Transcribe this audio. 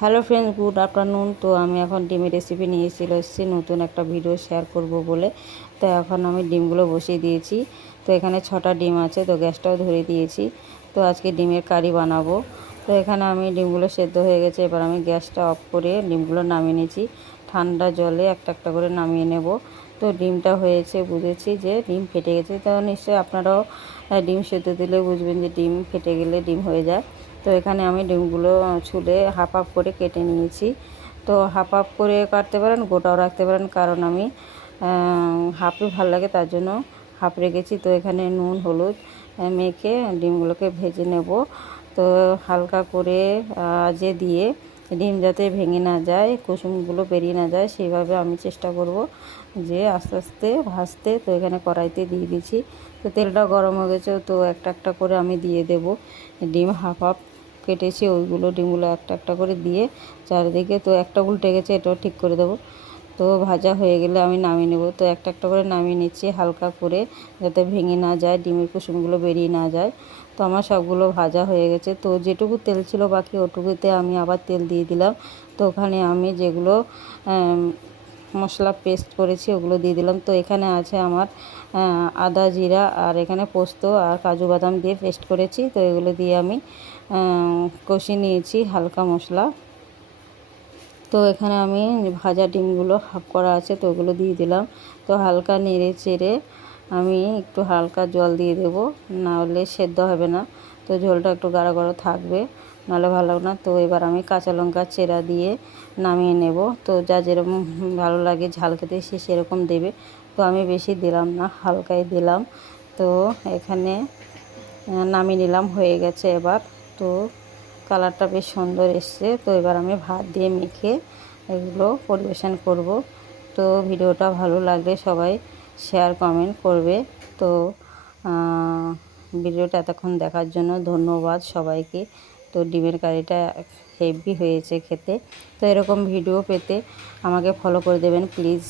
Hello friends, good afternoon. তো আমি এখন ডিমের রেসিপি নিয়ে চলে এসেছি নতুন একটা ভিডিও শেয়ার করব বলে। তো এখন আমি ডিমগুলো বসিয়ে দিয়েছি। তো এখানে 6টা ডিম আছে, তো গ্যাসটাও ধরে দিয়েছি। তো আজকে ডিমের কারি বানাবো। তো এখানে আমি ডিমগুলো সেদ্ধ হয়ে গেছে, এবার আমি গ্যাসটা অফ করে ডিমগুলো নামিয়ে নিয়েছি। ঠান্ডা জলে একটা একটা করে নামিয়ে নেব। তো ডিমটা হয়েছে, বুঝেছি যে ডিম ফেটে গেছে। তো নিশ্চয়ই আপনারাও ডিম সেদ্ধ দিলে বুঝবেন যে ডিম ফেটে গেলে ডিম হয়ে যায়। তো এখানে আমি ডিমগুলো ছুলে হাফ হাফ করে কেটে নিয়েছি। তো হাফ হাফ করে কাটতে পারেন, গোটাও রাখতে পারেন, কারণ আমি হাফই ভালো লাগে তার জন্য হাফ রেখেছি। তো এখানে নুন হলুদ মেখে ডিমগুলোকে ভেজে নেব। তো হালকা করে আঁচে দিয়ে ডিম যাতে ভেঙে না যায়, কুসুমগুলো বেরিয়ে না যায়, সেইভাবে আমি চেষ্টা করব যে আস্তে আস্তে ভাজতে। তো এখানে কড়াইতে দিয়ে দিচ্ছি। তো তেলটা গরম হয়ে গেছে, তো একটা একটা করে আমি দিয়ে দেব ডিম। হাফ হাফ কেটেছি, ওইগুলো ডিমগুলো একটা একটা করে দিয়ে চারিদিকে, তো একটা উল্টে গেছে, এটাও ঠিক করে দেবো। তো ভাজা হয়ে গেলে আমি নামিয়ে নেব। তো একটা একটা করে নামিয়ে নিচ্ছি হালকা করে, যাতে ভেঙে না যায়, ডিমের কুসুমগুলো বেরিয়ে না যায়। তো আমার সবগুলো ভাজা হয়ে গেছে। তো যেটুকু তেল ছিল বাকি, ওটুকুতে আমি আবার তেল দিয়ে দিলাম। তো ওখানে আমি যেগুলো মশলা পেস্ট করেছি ওগুলো দিয়ে দিলাম। তো এখানে আছে আমার আদা জিরা, আর এখানে পোস্ত আর কাজু বাদাম দিয়ে পেস্ট করেছি। তো এগুলো দিয়ে আমি কষিয়ে নিয়েছি হালকা মশলা। তো এখানে আমি ভাজা ডিমগুলো হাফ করা আছে, তো ওগুলো দিয়ে দিলাম। তো হালকা নেড়ে চেড়ে আমি একটু হালকা জল দিয়ে দেবো, না হলে সেদ্ধ হবে না। তো ঝোলটা একটু গাঢ় গাঢ় থাকবে, নাহলে ভালো লাগবে না। তো এবার আমি কাঁচা লঙ্কা চেরা দিয়ে নামিয়ে নেব। তো যা যেরকম ভালো লাগে ঝাল খেতে সে সেরকম দেবে। তো আমি বেশি দিলাম না, হালকাই দিলাম। তো এখানে নামিয়ে নিলাম, হয়ে গেছে এবার। তো কালারটা বেশ সুন্দর এসছে। তো এবার আমি ভাত দিয়ে মেখে এগুলো পরিবেশন করব। তো ভিডিওটা ভালো লাগলে সবাই শেয়ার কমেন্ট করবে। তো ভিডিওটা এতক্ষণ দেখার জন্য ধন্যবাদ সবাইকে। তো ডিমের কারিটা হেভি হয়েছে খেতে। তো এরকম ভিডিও পেতে আমাকে ফলো করে দেবেন প্লিজ।